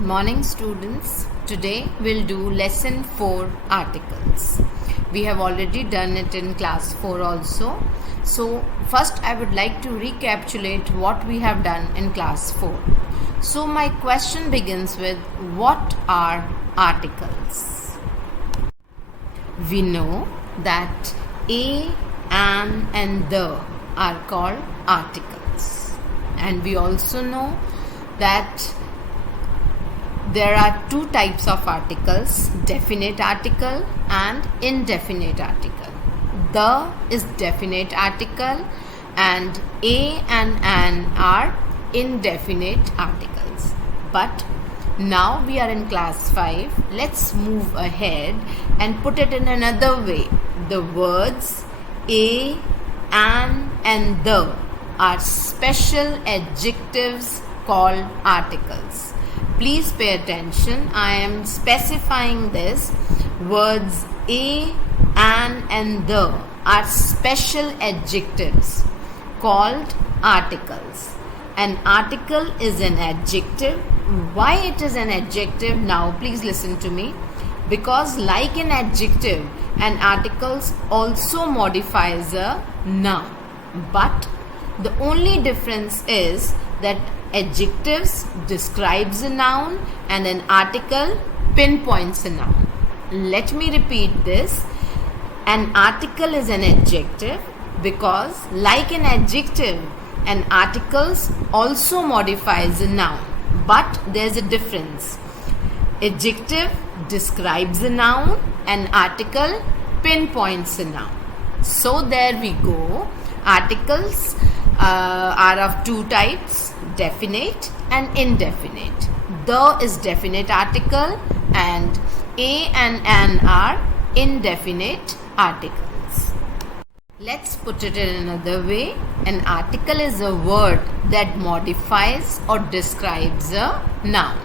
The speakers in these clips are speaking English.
Morning students. Today we'll do lesson 4 articles. We have already done it in class 4 also. So first I would like to recapitulate what we have done in class 4. So my question begins with, what are articles? We know that a, an and the are called articles, and we also know that there are two types of articles, definite article and indefinite article. The is definite article and a and an are indefinite articles. But now we are in class 5. Let's move ahead and put it in another way. The words a, an and the are special adjectives called articles. Please pay attention. I am specifying this. Words a, an and the are special adjectives called articles. An article is an adjective. Why it is an adjective? Now please listen to me. Because like an adjective, an article also modifies a noun. But the only difference is that adjectives describes a noun and an article pinpoints a noun. Let me repeat this. An article is an adjective because like an adjective, an article also modifies a noun. But there's a difference. Adjective describes a noun and article pinpoints a noun. So there we go. Articles are of two types, definite and indefinite. The is definite article and a and an are indefinite articles. Let's put it in another way. An article is a word that modifies or describes a noun.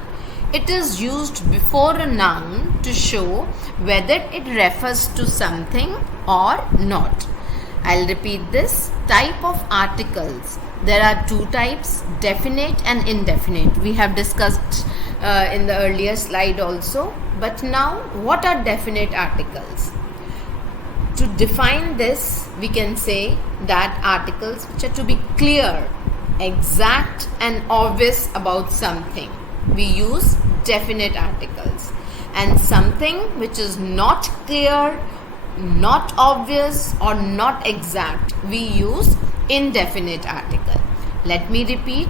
It is used before a noun to show whether it refers to something or not. I'll repeat this. Type of articles. There are two types, definite and indefinite. We have discussed in the earlier slide also. But now, what are definite articles? To define this, we can say that articles which are to be clear, exact and obvious about something, we use definite articles. And something which is not clear, not obvious or not exact, we use indefinite article. Let me repeat.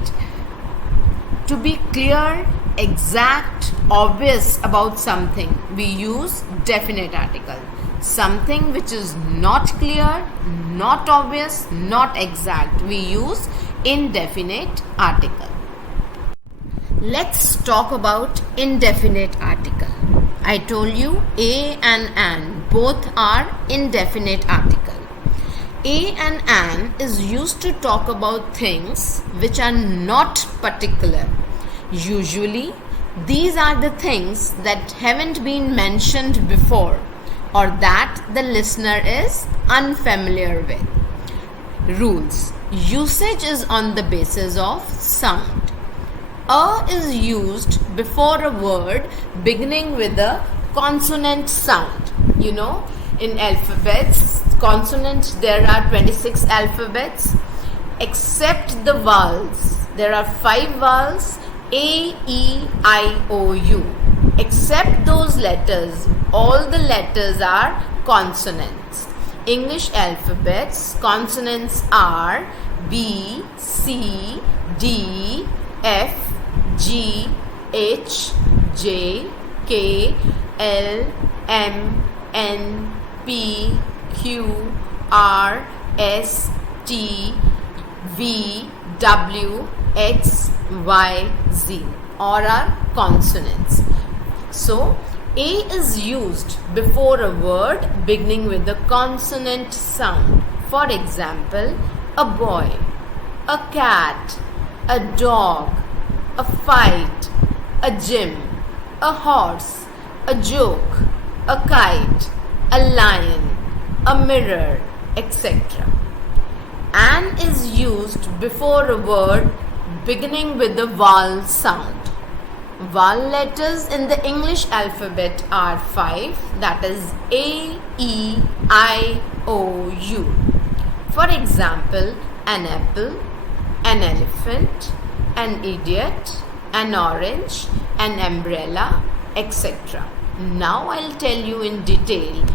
To be clear, exact, obvious about something, we use definite article. Something which is not clear, not obvious, not exact, we use indefinite article. Let's talk about indefinite article. I told you a and an both are indefinite article. A and an is used to talk about things which are not particular. Usually, these are the things that haven't been mentioned before or that the listener is unfamiliar with. Rules. Usage is on the basis of sound. A is used before a word beginning with a consonant sound. You know, in alphabets, consonants, there are 26 alphabets. Except the vowels, there are 5 vowels, A, E, I, O, U. Except those letters, all the letters are consonants. English alphabets, consonants are B, C, D, F, G, H, J, K, L, M, N, P, Q, R, S, T, V, W, X, Y, Z. All are consonants. So, A is used before a word beginning with a consonant sound. For example, a boy, a cat, a dog, a fight, a gym, a horse, a joke, a kite, a lion, a mirror, etc. An is used before a word beginning with the vowel sound. Vowel letters in the English alphabet are 5, that is A, E, I, O, U. For example, an apple, an elephant, an idiot, an orange, an umbrella, etc. Now I'll tell you in detail.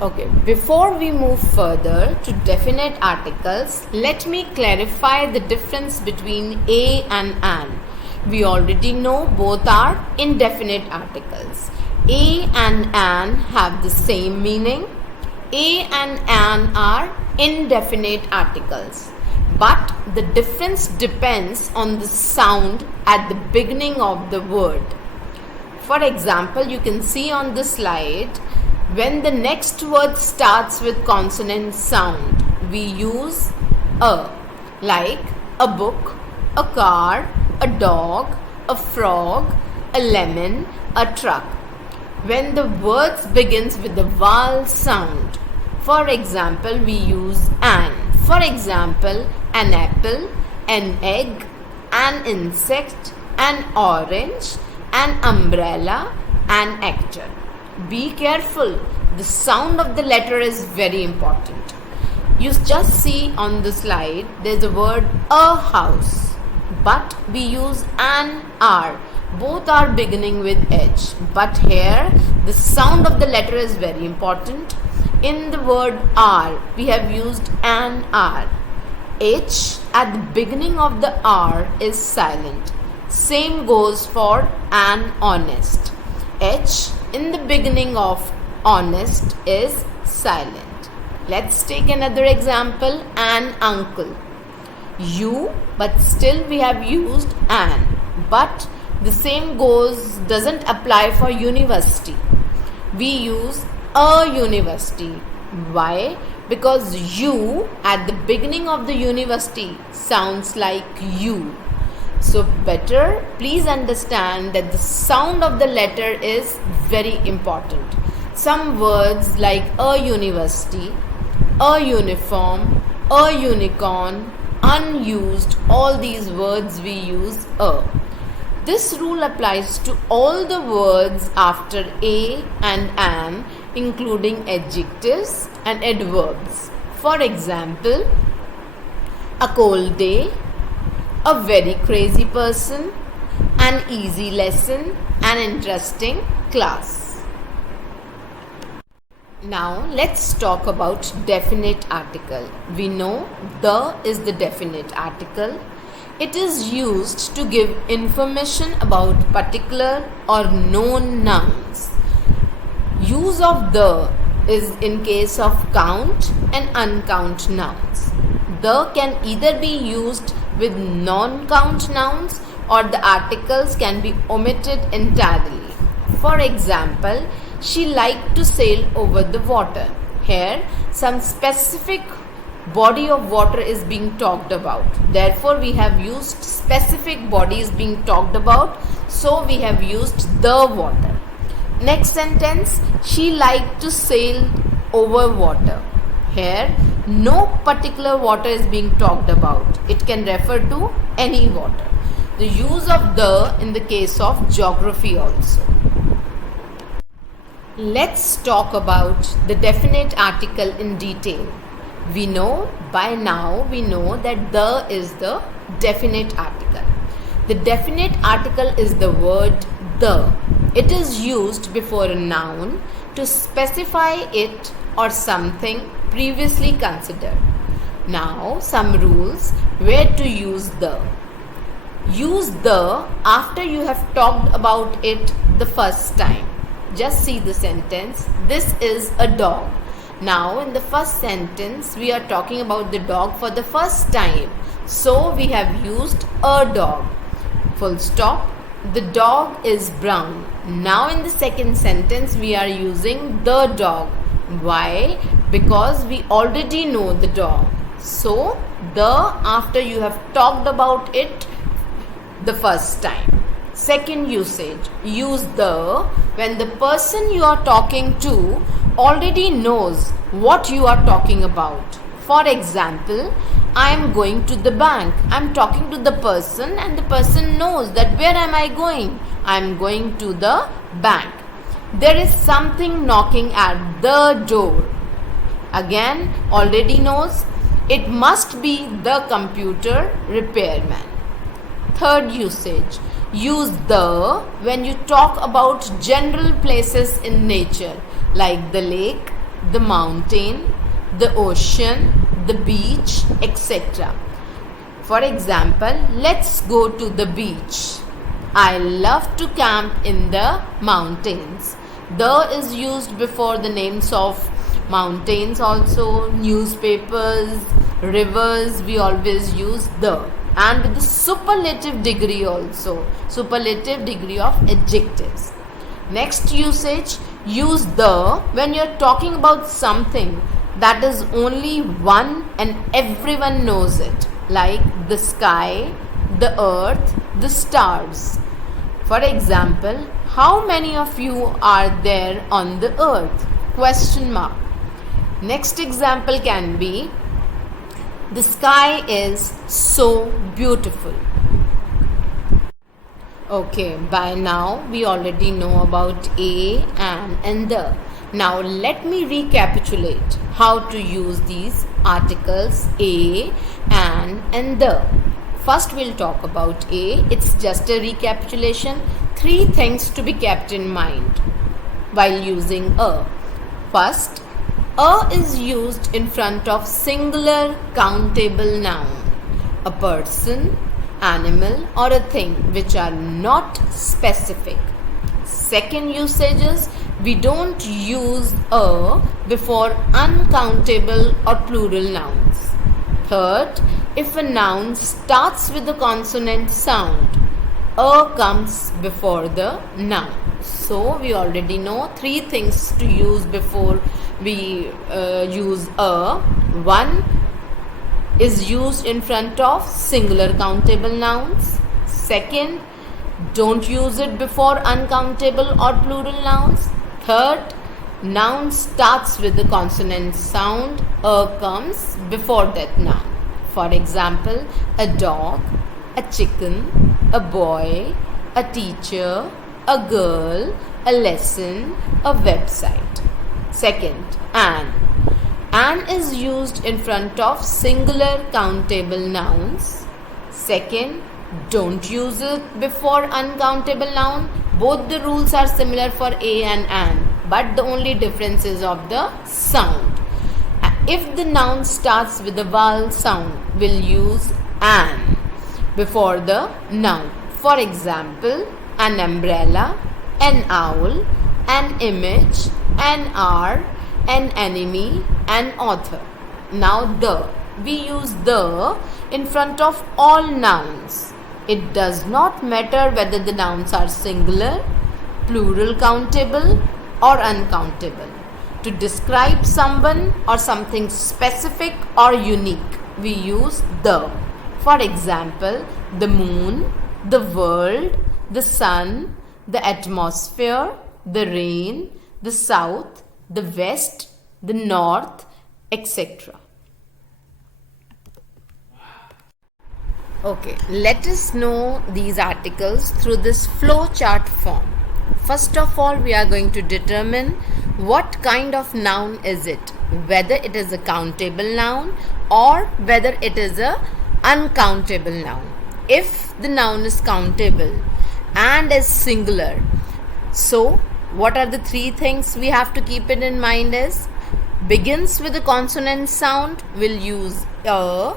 Okay, before we move further to definite articles, let me clarify the difference between a and an. We already know both are indefinite articles. A and an have the same meaning. A and an are indefinite articles. But the difference depends on the sound at the beginning of the word. For example, you can see on the slide, when the next word starts with consonant sound, we use a, like a book, a car, a dog, a frog, a lemon, a truck. When the words begins with the vowel sound, for example, we use an. For example, an apple, an egg, an insect, an orange, an umbrella, an actor. Be careful, the sound of the letter is very important. You just see on the slide, there's a word a house, but we use an R. Both are beginning with H, but here the sound of the letter is very important. In the word R, we have used an R. H at the beginning of the R is silent. Same goes for an honest. H in the beginning of honest is silent. Let's take another example, an uncle. U, but still we have used an. But the same doesn't apply for university. We use a university. Why? Because U at the beginning of the university sounds like U. So better, please understand that the sound of the letter is very important. Some words like a university, a uniform, a unicorn, unused, all these words we use a. This rule applies to all the words after a and an, including adjectives and adverbs. For example, a cold day, a very crazy person, an easy lesson, an interesting class. Now let's talk about definite article. We know the is the definite article. It is used to give information about particular or known nouns. Use of the is in case of count and uncount nouns. The can either be used with non-count nouns or the articles can be omitted entirely. For example, she liked to sail over the water. Here, some specific body of water is being talked about. Therefore, we have used specific body is being talked about. So, we have used the water. Next sentence, she liked to sail over water. Here, no particular water is being talked about. It can refer to any water. The use of the in the case of geography also. Let's talk about the definite article in detail. We know that the is the definite article. The definite article is the word the. It is used before a noun to specify it or something previously considered. Now, some rules where to use the. Use the after you have talked about it the first time. Just see the sentence. This is a dog. Now, in the first sentence, we are talking about the dog for the first time. So, we have used a dog. Full stop. The dog is brown. Now, in the second sentence, we are using the dog. Why? Because we already know the dog. So, the after you have talked about it the first time. Second usage. Use the when the person you are talking to already knows what you are talking about. For example, I am going to the bank. I am talking to the person and the person knows that where am I going? I am going to the bank. There is something knocking at the door. Again, already knows it must be the computer repairman. Third usage. Use the when you talk about general places in nature like the lake, the mountain, the ocean, the beach, etc. For example, let's go to the beach. I love to camp in the mountains. The is used before the names of mountains also, newspapers, rivers, we always use the. And with the superlative degree also, superlative degree of adjectives. Next usage, use the when you're talking about something that is only one and everyone knows it, like the sky, the earth, the stars. For example, how many of you are there on the earth? Question mark. Next example can be, the sky is so beautiful. Okay, by now we already know about a, an and the. Now let me recapitulate how to use these articles a, an and the. First we'll talk about a. It's just a recapitulation. 3 things to be kept in mind while using a. First, a is used in front of singular countable noun, a person, animal or a thing which are not specific. Second usage is, we don't use a before uncountable or plural nouns. Third, if a noun starts with a consonant sound, a comes before the noun. So we already know 3 things to use before we use a. One is used in front of singular countable nouns. Second, don't use it before uncountable or plural nouns. Third, noun starts with the consonant sound, a comes before that noun. For example, a dog, a chicken, a boy, a teacher, a girl, a lesson, a website. Second, an. An is used in front of singular countable nouns. Second, don't use it before uncountable noun. Both the rules are similar for a and an, but the only difference is of the sound. If the noun starts with a vowel sound, we'll use an before the noun. For example, an umbrella, an owl, an image, an hour, an enemy, an author. Now the. We use the in front of all nouns. It does not matter whether the nouns are singular, plural countable or uncountable. To describe someone or something specific or unique, we use the. For example, the moon, the world, the sun, the atmosphere, the rain, the south, the west, the north, etc. Okay, let us know these articles through this flowchart form. First of all, we are going to determine what kind of noun is it, whether it is a countable noun or whether it is a uncountable noun. If the noun is countable and is singular, so what are the 3 things we have to keep it in mind is, begins with a consonant sound, we'll use a.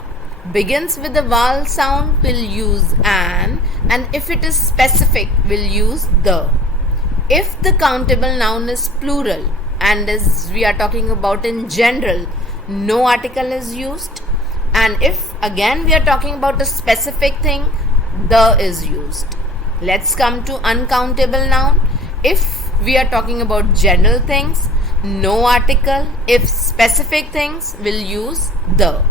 Begins with a vowel sound, we'll use an, and if it is specific, we'll use the. If the countable noun is plural and as we are talking about in general, no article is used. And if again we are talking about a specific thing, the is used. Let's come to uncountable noun. If we are talking about general things, no article. If specific things, we'll use the.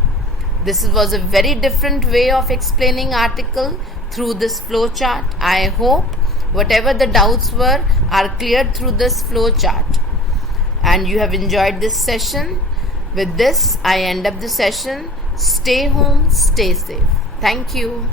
This was a very different way of explaining article through this flowchart. I hope whatever the doubts were are cleared through this flowchart and you have enjoyed this session. With this, I end up the session. Stay home, stay safe. Thank you.